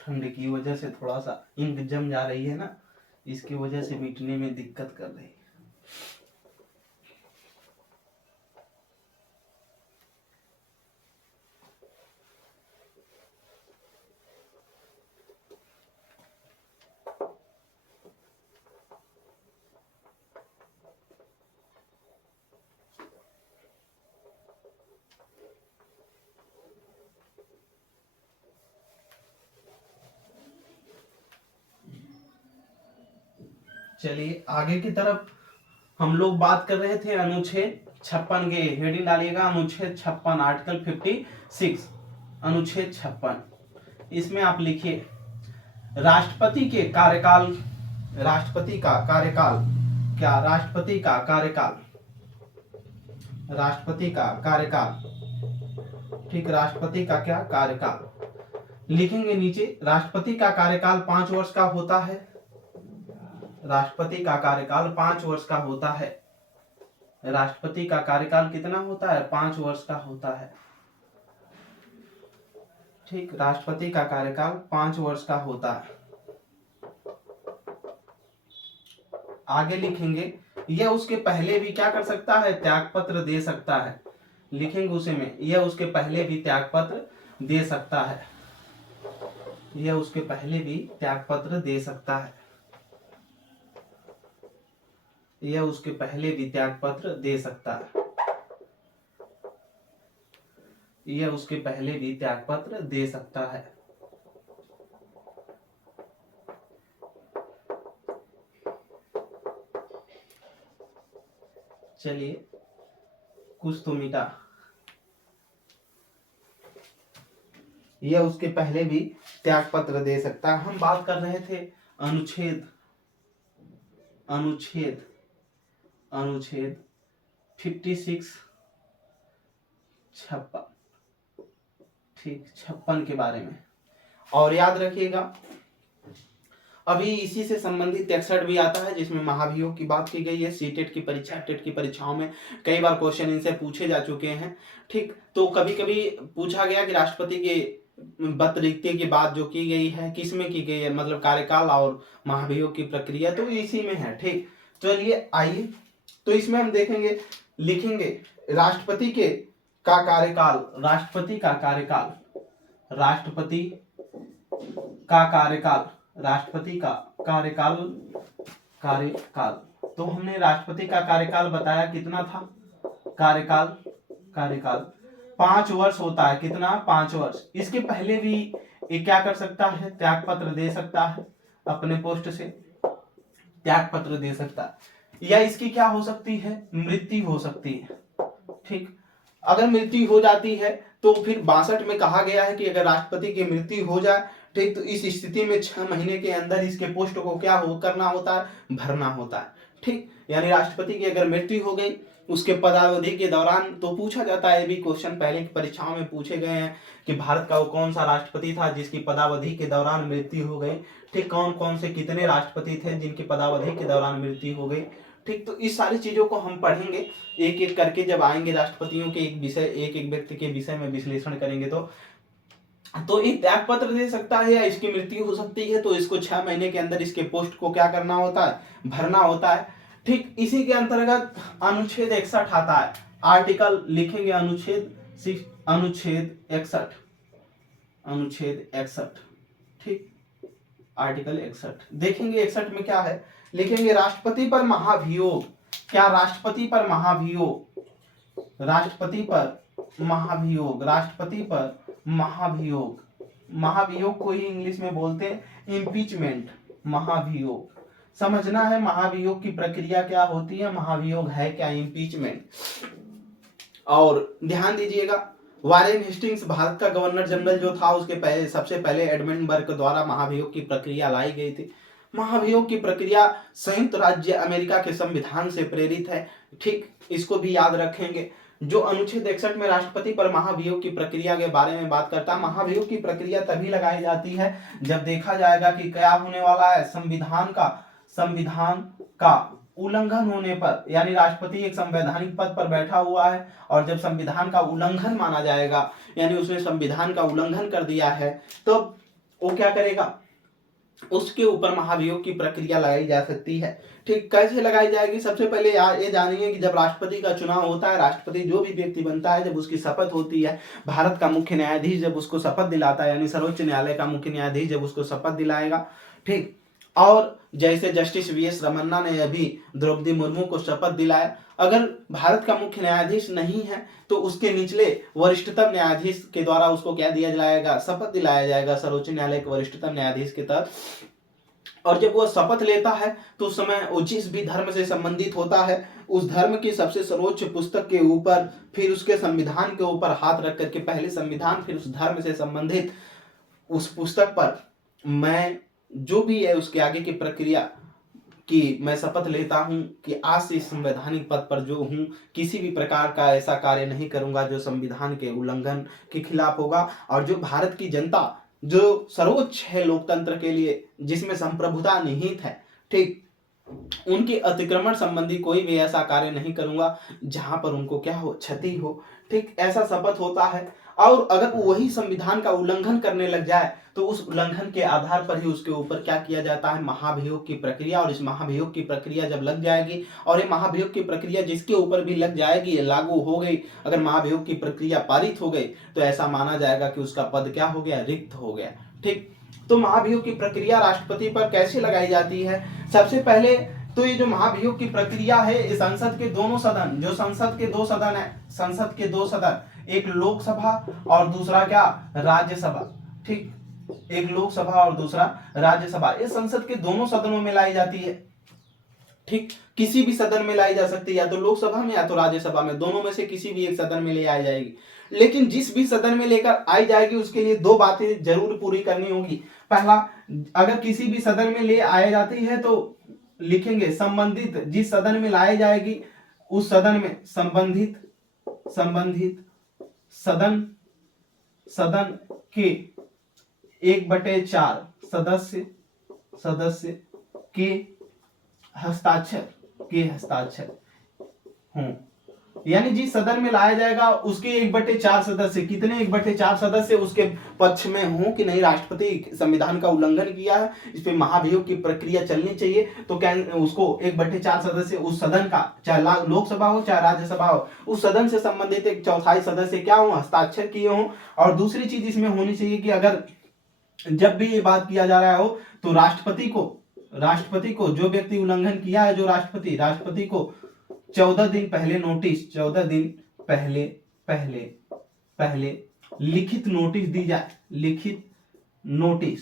ठंड की वजह से थोड़ा सा इंक जम जा रही है ना, इसकी वजह से मिटने में दिक्कत कर रही है। चलिए आगे की तरफ हम लोग बात कर रहे थे अनुच्छेद 56 के। हेडिंग डालिएगा अनुच्छेद 56, आर्टिकल 56, अनुच्छेद 56। इसमें आप लिखिए राष्ट्रपति के कार्यकाल, राष्ट्रपति का कार्यकाल क्या, राष्ट्रपति का कार्यकाल, राष्ट्रपति का कार्यकाल। ठीक, राष्ट्रपति का क्या कार्यकाल लिखेंगे नीचे। राष्ट्रपति का कार्यकाल 5 वर्ष का होता है। राष्ट्रपति का कार्यकाल 5 वर्ष का होता है। राष्ट्रपति का कार्यकाल कितना होता है? 5 वर्ष का होता है। ठीक, राष्ट्रपति का कार्यकाल 5 वर्ष का होता है। आगे लिखेंगे यह उसके पहले भी क्या कर सकता है? त्याग पत्र दे सकता है। लिखेंगे उसे में, यह उसके पहले भी त्याग पत्र दे सकता है। यह उसके पहले भी त्याग पत्र दे सकता है। यह उसके पहले भी त्याग पत्र दे सकता है। यह उसके पहले भी त्याग पत्र दे सकता है। चलिए कुछ तो मिटा। यह उसके पहले भी त्याग पत्र दे सकता है। हम बात कर रहे थे अनुच्छेद अनुच्छेद अनुच्छेद 56 56, ठीक, 56 के बारे में। और याद रखिएगा अभी इसी से संबंधित 63 भी आता है जिसमें महाभियोग की बात की गई है। सीटेट की परीक्षा, टेट की परीक्षाओं में कई बार क्वेश्चन इनसे पूछे जा चुके हैं। ठीक, तो कभी कभी पूछा गया कि राष्ट्रपति के पद रिक्ति की बात जो की गई है किस में की गई है, मतलब कार्यकाल और महाभियोग की प्रक्रिया, तो इसी में है। ठीक, चलिए आइए, तो इसमें हम देखेंगे, लिखेंगे राष्ट्रपति के का कार्यकाल, राष्ट्रपति का कार्यकाल, राष्ट्रपति का कार्यकाल, राष्ट्रपति का कार्यकाल, कार्यकाल। तो हमने राष्ट्रपति का कार्यकाल बताया कितना था, कार्यकाल 5 वर्ष होता है। कितना, 5 वर्ष। इसके पहले भी ये क्या कर सकता है, त्याग पत्र दे सकता है, अपने पोस्ट से त्याग पत्र दे सकता है। या इसकी क्या हो सकती है, मृत्यु हो सकती है। ठीक, अगर मृत्यु हो जाती है तो फिर 62 में कहा गया है कि अगर राष्ट्रपति की मृत्यु हो जाए, ठीक, तो इस स्थिति में 6 महीने के अंदर इसके पोस्ट को क्या करना होता है, भरना होता है। ठीक, यानी राष्ट्रपति की अगर मृत्यु हो गई उसके पदावधि के दौरान, तो पूछा जाता है, भी क्वेश्चन पहले की परीक्षाओं में पूछे गए हैं कि भारत का वो कौन सा राष्ट्रपति था जिसकी पदावधि के दौरान मृत्यु हो गई। ठीक, कौन कौन से कितने राष्ट्रपति थे जिनकी पदावधि के दौरान मृत्यु हो गई। ठीक, तो इस सारी चीजों को हम पढ़ेंगे एक एक करके जब आएंगे राष्ट्रपतियों के एक विषय, एक एक व्यक्ति के विषय में विश्लेषण करेंगे। तो एक त्याग पत्र दे सकता है या इसकी मृत्यु हो सकती है, तो इसको 6 महीने के अंदर इसके पोस्ट को क्या करना होता है, भरना होता है। ठीक, इसी के अंतर्गत अनुच्छेद 61 आता है। आर्टिकल लिखेंगे अनुच्छेद 61, अनुच्छेद 61। ठीक, आर्टिकल 61 देखेंगे। 61 में क्या है, लिखेंगे राष्ट्रपति पर महाभियोग। क्या, राष्ट्रपति पर महाभियोग, राष्ट्रपति पर महाभियोग, राष्ट्रपति पर महाभियोग, महाभियोग को ही इंग्लिश में बोलते हैं इम्पीचमेंट। महाभियोग समझना है, महाभियोग की प्रक्रिया क्या होती है, महाभियोग है क्या, इम्पीचमेंट। और ध्यान दीजिएगा, वारेन हेस्टिंग्स भारत का गवर्नर जनरल जो था, उसके पहले सबसे पहले एडमंड बर्क द्वारा महाभियोग की प्रक्रिया लाई गई थी। महाभियोग की प्रक्रिया संयुक्त राज्य अमेरिका के संविधान से प्रेरित है। ठीक, इसको भी याद रखेंगे। जो अनुच्छेद 61 में राष्ट्रपति पर महाभियोग की प्रक्रिया के बारे में बात करता है। महाभियोग की प्रक्रिया तभी लगाई जाती है जब देखा जाएगा कि क्या होने वाला है, संविधान का उल्लंघन होने पर, यानी राष्ट्रपति एक संवैधानिक पद पर बैठा हुआ है और जब संविधान का उल्लंघन माना जाएगा, यानी उसने संविधान का उल्लंघन कर दिया है, तो वो क्या करेगा, उसके ऊपर महाभियोग की प्रक्रिया लगाई जा सकती है। ठीक, कैसे लगाई जाएगी, सबसे पहले ये जानिए कि जब राष्ट्रपति का चुनाव होता है, राष्ट्रपति जो भी व्यक्ति बनता है, जब उसकी शपथ होती है, भारत का मुख्य न्यायाधीश जब उसको शपथ दिलाता है, यानी सर्वोच्च न्यायालय का मुख्य न्यायाधीश जब उसको शपथ दिलाएगा। ठीक, और जैसे जस्टिस वीएस रमन्ना ने अभी द्रौपदी मुर्मू को शपथ दिलाया, अगर भारत का मुख्य न्यायाधीश नहीं है तो उसके निचले वरिष्ठतम न्यायाधीश के द्वारा उसको क्या दिया जाएगा, शपथ दिलाया जाएगा सर्वोच्च न्यायालय के वरिष्ठतम न्यायाधीश के तहत। और जब वो शपथ लेता है तो उस समय वो जिस भी धर्म से संबंधित होता है, उस धर्म की सबसे सर्वोच्च पुस्तक के ऊपर, फिर उसके संविधान के ऊपर हाथ रख करके, पहले संविधान फिर उस धर्म से संबंधित उस पुस्तक पर मैं जो भी है उसके आगे की प्रक्रिया कि मैं शपथ लेता हूं कि आज से इस संवैधानिक पद पर जो हूं, किसी भी प्रकार का ऐसा कार्य नहीं करूंगा जो संविधान के उल्लंघन के खिलाफ होगा। और जो भारत की जनता जो सर्वोच्च है लोकतंत्र के लिए, जिसमें संप्रभुता निहित है, ठीक, उनके अतिक्रमण संबंधी कोई भी ऐसा कार्य नहीं करूंगा जहां पर उनको क्या हो, क्षति हो। ठीक, ऐसा शपथ होता है। और अगर वही संविधान का उल्लंघन करने लग जाए तो उस उल्लंघन के आधार पर ही उसके ऊपर क्या किया जाता है, महाभियोग की प्रक्रिया। और इस महाभियोग की प्रक्रिया जब लग जाएगी, और ये महाभियोग की प्रक्रिया जिसके ऊपर भी लग जाएगी, लागू हो गई, अगर महाभियोग की प्रक्रिया पारित हो गई तो ऐसा माना जाएगा कि उसका पद क्या हो गया, रिक्त हो गया। ठीक, तो महाभियोग की प्रक्रिया राष्ट्रपति पर कैसे लगाई जाती है, सबसे पहले तो ये जो महाभियोग की प्रक्रिया है, ये संसद के दोनों सदन, जो संसद के 2 सदन है, संसद के 2 सदन, एक लोकसभा और दूसरा क्या, राज्यसभा। ठीक, एक लोकसभा और दूसरा राज्यसभा, ये संसद के दोनों सदनों में लाई जाती है। ठीक, किसी भी सदन में लाई जा सकती है, या तो लोकसभा में या तो राज्यसभा में, दोनों में से किसी भी एक सदन में ले आई जाएगी। लेकिन जिस भी सदन में लेकर आई जाएगी उसके लिए दो बातें जरूर पूरी करनी होगी। पहला, अगर किसी भी सदन में ले आई जाती है तो लिखेंगे संबंधित, जिस सदन में लाई जाएगी उस सदन में संबंधित सदन के 1/4 सदस्य के हस्ताक्षर हों। यानी जिस सदन में लाया जाएगा उसके 1/4 सदस्य, कितने 1/4 सदस्य उसके पक्ष में हों कि नहीं राष्ट्रपति संविधान का उल्लंघन किया है, इस पे महाभियोग की प्रक्रिया चलनी चाहिए। तो उसको 1/4 सदस्य उस सदन का, चाहे लोकसभा हो चाहे राज्यसभा हो, उस सदन से संबंधित 1/4 सदस्य क्या हो, हस्ताक्षर किए हों। और दूसरी चीज इसमें होनी चाहिए कि अगर जब भी ये बात किया जा रहा हो तो राष्ट्रपति को जो व्यक्ति उल्लंघन किया है, जो राष्ट्रपति को 14 दिन पहले नोटिस, 14 दिन पहले लिखित नोटिस दी जाए, लिखित नोटिस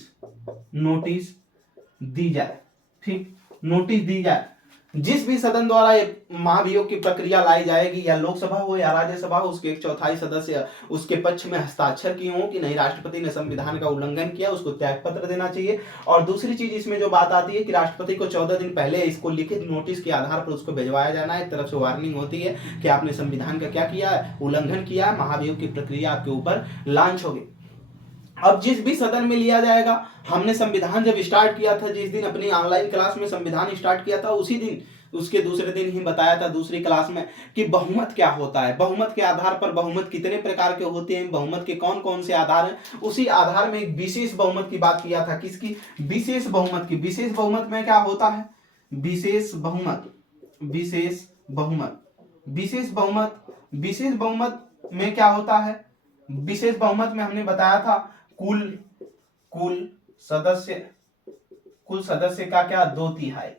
दी जाए। ठीक, नोटिस दी जाए। जिस भी सदन द्वारा महाभियोग की प्रक्रिया लाई जाएगी, या लोकसभा हो या राज्यसभा हो, उसके 1/4 सदस्य उसके पक्ष में हस्ताक्षर किए हों कि नहीं राष्ट्रपति ने संविधान का उल्लंघन किया, उसको त्यागपत्र देना चाहिए। और दूसरी चीज इसमें जो बात आती है कि राष्ट्रपति को 14 दिन पहले इसको लिखित नोटिस के आधार पर उसको भिजवाया जाना है, एक तरफ से वार्निंग होती है कि आपने संविधान का क्या किया है, उल्लंघन किया है, महाभियोग की प्रक्रिया आपके ऊपर लॉन्च होगी। अब जिस भी सदन में लिया जाएगा, हमने संविधान जब स्टार्ट किया था, जिस दिन अपनी ऑनलाइन क्लास में संविधान स्टार्ट किया था, उसी दिन, उसके दूसरे दिन ही बताया था दूसरी क्लास में कि बहुमत क्या होता है, बहुमत के आधार पर बहुमत कितने प्रकार के होते हैं, बहुमत के कौन कौन से आधार हैं। उसी आधार में एक विशेष बहुमत की बात किया था। किसकी? विशेष बहुमत की। विशेष बहुमत में क्या होता है? विशेष बहुमत में क्या होता है? विशेष बहुमत में हमने बताया था कुल सदस्य का क्या? 2/3।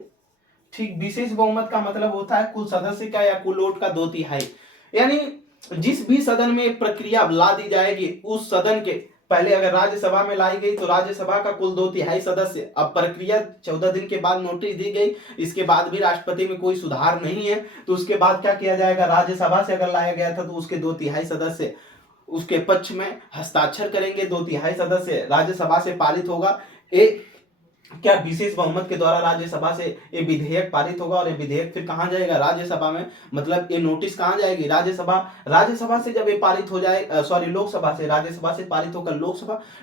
ठीक, विशेष बहुमत का मतलब होता है कुल सदस्य का या कुल वोट का 2/3। यानी जिस भी सदन में एक प्रक्रिया ला दी जाएगी, उस सदन के पहले अगर राज्यसभा में लाई गई तो राज्यसभा का कुल 2/3 सदस्य, अब प्रक्रिया 14 दिन के बाद नोटिस दी गई, इसके बाद भी राष्ट्रपति में कोई सुधार नहीं है, तो उसके बाद क्या किया जाएगा? राज्यसभा से अगर लाया गया था तो उसके 2/3 सदस्य उसके पक्ष में हस्ताक्षर करेंगे, 2/3 सदस्य राज्यसभा से पारित होगा। क्या विशेष बहुमत के द्वारा राज्यसभा से ये विधेयक पारित होगा, और ये विधेयक फिर कहां जाएगा? राज्यसभा में। मतलब ये नोटिस कहां जाएगी? राज्यसभा से जब ये पारित हो जाए, लोकसभा से, राज्यसभा से पारित होकर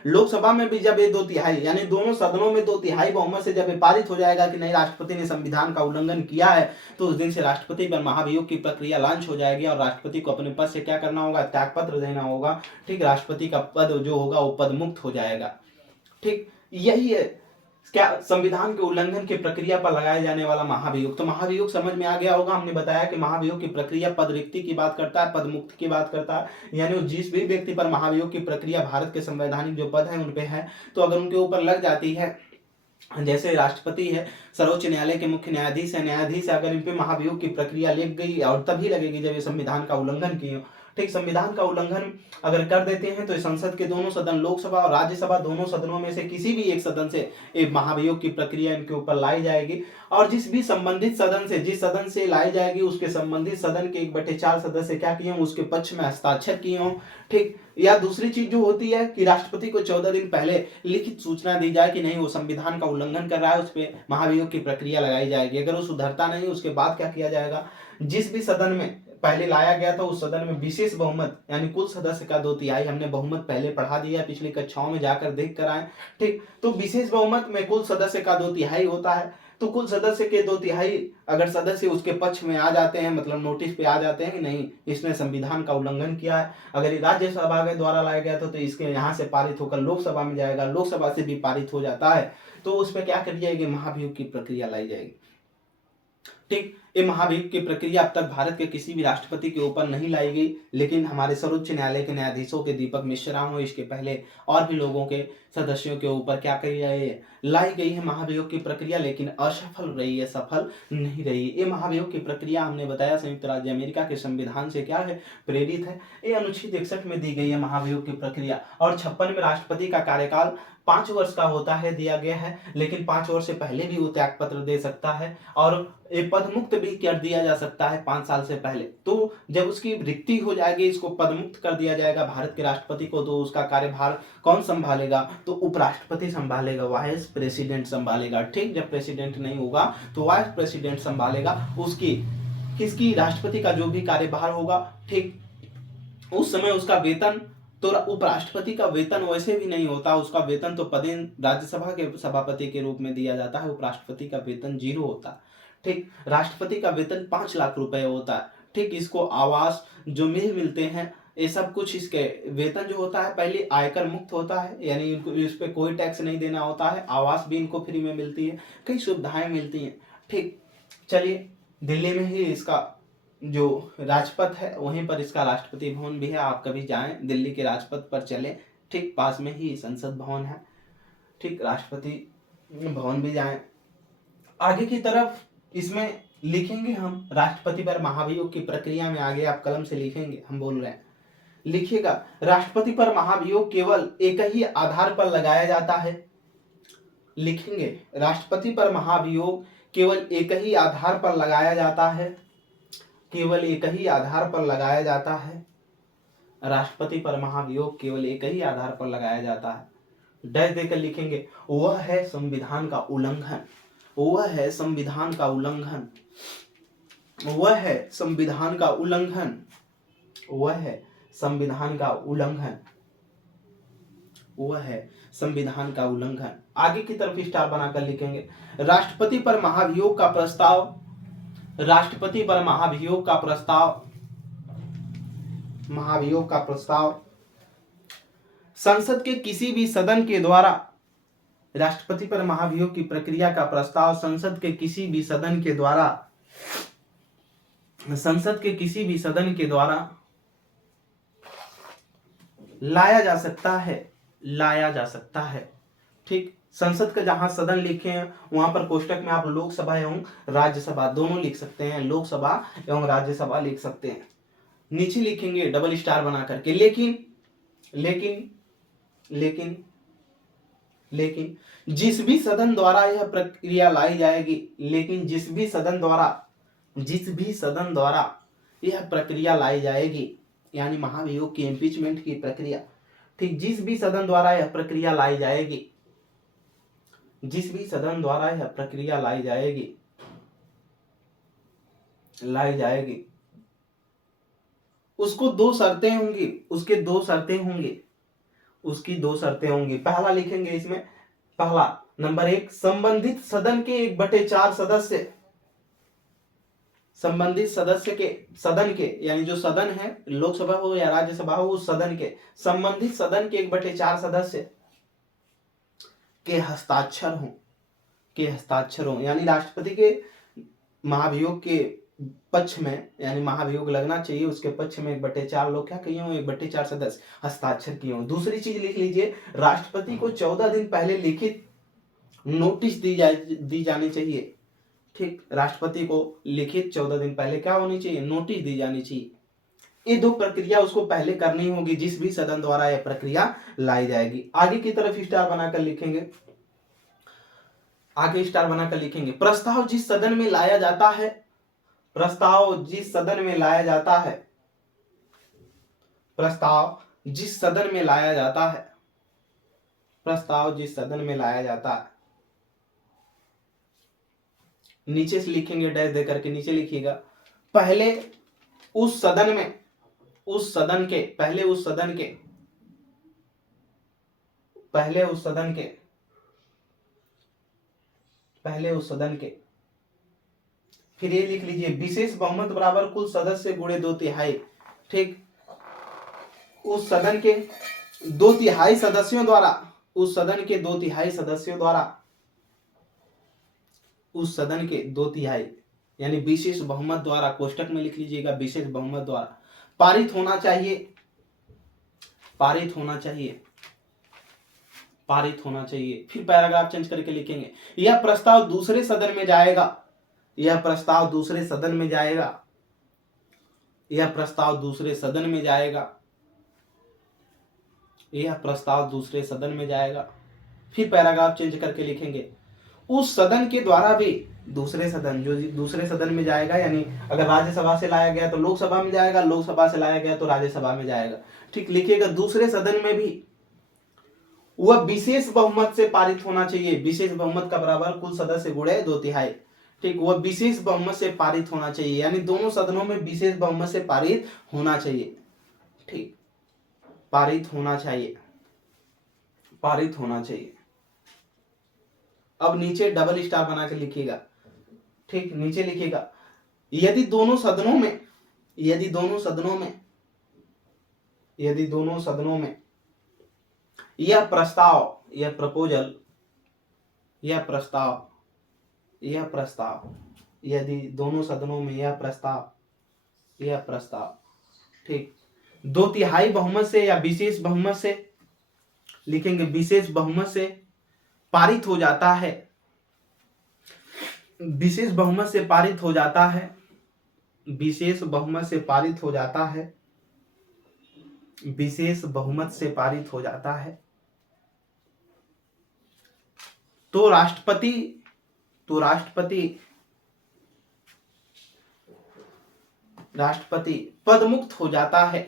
लोकसभा में भी जब ये 2/3 यानी दोनों सदनों में 2/3 बहुमत से जब ये पारित हो जाएगा कि नहीं राष्ट्रपति ने संविधान का उल्लंघन किया है, तो उस दिन से राष्ट्रपति पर महाभियोग की प्रक्रिया लॉन्च हो जाएगी और राष्ट्रपति को अपने पद से क्या करना होगा? त्यागपत्र देना होगा। ठीक, राष्ट्रपति का पद जो होगा वो पद मुक्त हो जाएगा। ठीक, यही है क्या संविधान के उल्लंघन की प्रक्रिया पर लगाया जाने वाला महाभियोग। तो महाभियोग समझ में आ गया होगा। हमने बताया कि महाभियोग की प्रक्रिया पद रिक्ति की बात करता है, पद मुक्ति की बात करता है, यानी जिस भी व्यक्ति पर महाभियोग की प्रक्रिया भारत के संवैधानिक जो पद है उन पे है, तो अगर उनके ऊपर लग जाती है, जैसे राष्ट्रपति है, सर्वोच्च न्यायालय के मुख्य न्यायाधीश है, न्यायाधीश अगर इन पे महाभियोग की प्रक्रिया लग गई, और तभी लगेगी जब ये संविधान का उल्लंघन किए। ठीक, संविधान का उल्लंघन अगर कर देते हैं तो संसद के दोनों सदन, लोकसभा और राज्यसभा, दोनों सदनों में से किसी भी एक सदन से एक महाभियोग की प्रक्रिया इनके ऊपर लाई जाएगी, और जिस भी संबंधित सदन से, जिस सदन से लाई जाएगी उसके संबंधित सदन के 1/4 सदस्य क्या किए हों? उसके पक्ष में हस्ताक्षर किए हों। ठीक, या दूसरी चीज जो होती है कि राष्ट्रपति को 14 दिन पहले लिखित सूचना दी जाए कि नहीं वो संविधान का उल्लंघन कर रहा है, उस पर महाभियोग की प्रक्रिया लगाई जाएगी। अगर वो सुधरता नहीं, उसके बाद क्या किया जाएगा? जिस भी सदन में पहले लाया गया था उस सदन में विशेष बहुमत यानी कुल सदस्य का 2/3, हमने बहुमत पहले पढ़ा दिया, पिछली कक्षाओं में जाकर देख कर आए। ठीक, तो विशेष बहुमत में कुल सदस्य का 2/3 होता है। तो कुल सदस्य के 2/3 अगर सदस्य उसके पक्ष में आ जाते हैं, मतलब नोटिस पे आ जाते हैं कि नहीं इसने संविधान का उल्लंघन किया है, अगर राज्यसभा के द्वारा लाया गया था तो इसके यहाँ से पारित होकर लोकसभा में जाएगा, लोकसभा से भी पारित हो जाता है, तो उस पर क्या करी जाएगी? महाभियोग की प्रक्रिया लाई जाएगी। ठीक, ये महाभियोग की प्रक्रिया अब तक भारत के किसी भी राष्ट्रपति के ऊपर नहीं लाई गई, लेकिन हमारे सर्वोच्च न्यायालय के न्यायाधीशों के दीपक मिश्रा हो, इसके पहले और भी लोगों के सदस्यों के ऊपर क्या कही है, लाई गई है महाभियोग की प्रक्रिया, लेकिन असफल रही है, सफल नहीं रही। ये महाभियोग की प्रक्रिया हमने बताया संयुक्त राज्य अमेरिका के संविधान से क्या है, प्रेरित है। ये अनुच्छेद 61 में दी गई है महाभियोग की प्रक्रिया। और 56 में राष्ट्रपति का कार्यकाल 5 वर्ष का होता है, दिया गया है, लेकिन 5 वर्ष से पहले भी वो त्याग पत्र दे सकता है और ये पद मुक्त भी कर दिया जा सकता है 5 साल से पहले। तो जब उसकी रिक्ति हो जाएगी, इसको पद मुक्त कर दिया जाएगा भारत के राष्ट्रपति को, तो उसका कार्यभार कौन संभालेगा, तो उपराष्ट्रपति संभालेगा, वाइस प्रेसिडेंट संभालेगा। ठीक, जब प्रेसिडेंट नहीं होगा तो वाइस प्रेसिडेंट संभालेगा उसकी, किसकी, राष्ट्रपति का जो भी कार्यभार होगा। ठीक, उस समय उसका वेतन, तो उपराष्ट्रपति का वेतन वैसे भी नहीं होता, उसका वेतन तो पदेन राज्यसभा के सभापति के रूप में दिया जाता है, उपराष्ट्रपति का वेतन 0 होता है। ठीक, राष्ट्रपति का वेतन 5 लाख रुपए होता है। ठीक, इसको आवास जो मिलते हैं, ये सब कुछ, इसके वेतन जो होता है पहले आयकर मुक्त होता है, यानी इनको इस पे कोई टैक्स नहीं देना होता है, आवास भी इनको फ्री में मिलती है, कई सुविधाएं मिलती हैं। ठीक, चलिए, दिल्ली में ही इसका जो राजपथ है वहीं पर इसका राष्ट्रपति भवन भी है, आप कभी जाएं दिल्ली के राजपथ पर चलें, ठीक पास में ही संसद भवन है। ठीक, राष्ट्रपति भवन भी जाएं। आगे की तरफ इसमें लिखेंगे हम राष्ट्रपति पर महाभियोग की प्रक्रिया में, आगे आप कलम से लिखेंगे, हम बोल रहे हैं, लिखिएगा राष्ट्रपति पर महाभियोग केवल एक ही आधार पर लगाया जाता है। लिखेंगे राष्ट्रपति पर महाभियोग केवल एक ही आधार पर लगाया जाता है, केवल एक ही आधार पर लगाया जाता है। राष्ट्रपति पर महाभियोग केवल एक ही आधार पर लगाया जाता है। डैश देकर लिखेंगे वह है संविधान का उल्लंघन, वह है संविधान का उल्लंघन, वह है संविधान का उल्लंघन, वह है संविधान का उल्लंघन, वह है संविधान का उल्लंघन। आगे की तरफ स्टार बनाकर लिखेंगे राष्ट्रपति पर महाभियोग का प्रस्ताव, राष्ट्रपति पर महाभियोग का प्रस्ताव, महाभियोग का प्रस्ताव संसद के किसी भी सदन के द्वारा, राष्ट्रपति पर महाभियोग की प्रक्रिया का प्रस्ताव संसद के किसी भी सदन के द्वारा, संसद के किसी भी सदन के द्वारा लाया जा सकता है, लाया जा सकता है। ठीक, संसद का जहां सदन लिखे हैं वहां पर कोष्टक में आप लोकसभा एवं राज्यसभा दोनों लिख सकते हैं, लोकसभा एवं राज्यसभा लिख सकते हैं। नीचे लिखेंगे डबल स्टार बना करके लेकिन लेकिन लेकिन लेकिन जिस भी सदन द्वारा यह प्रक्रिया लाई जाएगी, लेकिन जिस भी सदन द्वारा, जिस भी सदन द्वारा यह प्रक्रिया लाई जाएगी, यानी महाभियोग की इम्पीचमेंट की प्रक्रिया। ठीक, जिस भी सदन द्वारा यह प्रक्रिया लाई जाएगी, जिस भी सदन द्वारा यह प्रक्रिया लाई जाएगी, लाई जाएगी, उसको 2 शर्तें होंगी, उसके 2 शर्तें होंगी, उसकी 2 शर्तें होंगी। पहला लिखेंगे इसमें, पहला नंबर 1, संबंधित सदन के 1/4 सदस्य, संबंधित सदस्य के, सदन के, यानी जो सदन है लोकसभा हो या राज्यसभा हो, उस सदन के, संबंधित सदन के 1/4 सदस्य के हस्ताक्षर हों, के हस्ताक्षर हों, यानी राष्ट्रपति के महाभियोग के पक्ष में, यानी महाभियोग लगना चाहिए उसके पक्ष में 1/4 लोग क्या किए हों, 1/4 सदस्य हस्ताक्षर किए हों। दूसरी चीज लिख लीजिए, राष्ट्रपति को 14 दिन पहले लिखित नोटिस दी जानी चाहिए। ठीक, राष्ट्रपति को लिखित 14 दिन पहले क्या होनी चाहिए, नोटिस दी जानी चाहिए। ये 2 प्रक्रिया उसको पहले करनी होगी जिस भी सदन द्वारा यह प्रक्रिया लाई जाएगी। आगे की तरफ स्टार बनाकर लिखेंगे, आगे स्टार बनाकर लिखेंगे प्रस्ताव जिस सदन में लाया जाता है, प्रस्ताव जिस सदन में लाया जाता है, प्रस्ताव जिस सदन में लाया जाता है, प्रस्ताव जिस सदन में लाया जाता है। नीचे से लिखेंगे डैश दे करके, नीचे लिखिएगा पहले उस सदन में, उस सदन के, पहले उस सदन के, पहले उस सदन के, पहले उस सदन के, फिर ये लिख लीजिए विशेष बहुमत बराबर कुल सदस्य गुणे 2/3। ठीक, उस सदन के 2/3 सदस्यों द्वारा, उस सदन के 2/3 सदस्यों द्वारा, उस सदन के 2/3, यानी विशेष बहुमत द्वारा, कोष्टक में लिख लीजिएगा, विशेष बहुमत द्वारा पारित होना चाहिए, पारित होना चाहिए, पारित होना चाहिए। फिर पैराग्राफ चेंज करके लिखेंगे, यह प्रस्ताव दूसरे सदन में जाएगा, यह प्रस्ताव दूसरे सदन में जाएगा, यह प्रस्ताव दूसरे सदन में जाएगा, यह प्रस्ताव दूसरे सदन में जाएगा। फिर पैराग्राफ चेंज करके लिखेंगे, उस सदन के द्वारा भी, दूसरे सदन, जो दूसरे सदन में जाएगा यानी अगर राज्यसभा से लाया गया तो लोकसभा में जाएगा, लोकसभा से लाया गया तो राज्यसभा में जाएगा। ठीक, लिखिएगा दूसरे सदन में भी वह विशेष बहुमत से पारित होना चाहिए। विशेष बहुमत का बराबर कुल सदस्य गुणे 2/3। ठीक, वह विशेष बहुमत से पारित होना चाहिए, यानी दोनों सदनों में विशेष बहुमत से पारित होना चाहिए। ठीक, पारित होना चाहिए, पारित होना चाहिए। अब नीचे डबल स्टार बना के लिखिएगा। ठीक, नीचे लिखिएगा, यदि दोनों सदनों में, यदि दोनों सदनों में, यदि दोनों सदनों में यह प्रस्ताव, यह प्रपोजल, यह प्रस्ताव, यह प्रस्ताव, यदि दोनों सदनों में यह प्रस्ताव, यह प्रस्ताव, ठीक, 2/3 बहुमत से या विशेष बहुमत से, लिखेंगे विशेष बहुमत से पारित हो जाता है, विशेष बहुमत से पारित हो जाता है, विशेष बहुमत से पारित हो जाता है, विशेष बहुमत से पारित हो जाता है, तो राष्ट्रपति, तो राष्ट्रपति, राष्ट्रपति पदमुक्त हो जाता है,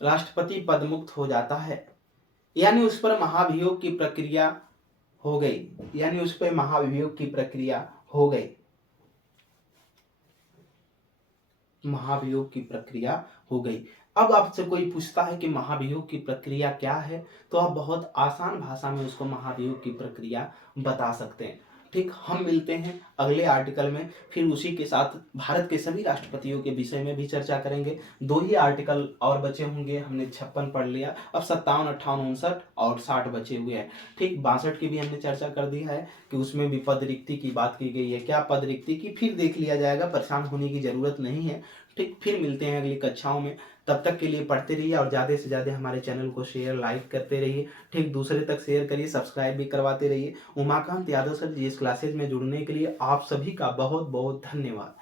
राष्ट्रपति पदमुक्त हो जाता है, यानी उस पर महाभियोग की प्रक्रिया हो गई, यानी उस पर महाभियोग की प्रक्रिया हो गई, महाभियोग की प्रक्रिया हो गई। अब आपसे कोई पूछता है कि महाभियोग की प्रक्रिया क्या है, तो आप बहुत आसान भाषा में उसको महाभियोग की प्रक्रिया बता सकते हैं। ठीक, हम मिलते हैं अगले आर्टिकल में, फिर उसी के साथ भारत के सभी राष्ट्रपतियों के विषय में भी चर्चा करेंगे। 2 ही आर्टिकल और बचे होंगे, हमने 56 पढ़ लिया, अब 57, 58, 59 और 60 बचे हुए हैं। ठीक, 62 की भी हमने चर्चा कर दी है कि उसमें भी पद रिक्ति की बात की गई है, क्या पद रिक्ति की फिर देख लिया जाएगा, परेशान होने की जरूरत नहीं है। ठीक, फिर मिलते हैं अगली कक्षाओं में, तब तक के लिए पढ़ते रहिए और ज़्यादा से ज़्यादा हमारे चैनल को शेयर लाइक करते रहिए। ठीक, दूसरे तक शेयर करिए, सब्सक्राइब भी करवाते रहिए। Umakant Yadav sir GS classes में जुड़ने के लिए आप सभी का बहुत बहुत धन्यवाद।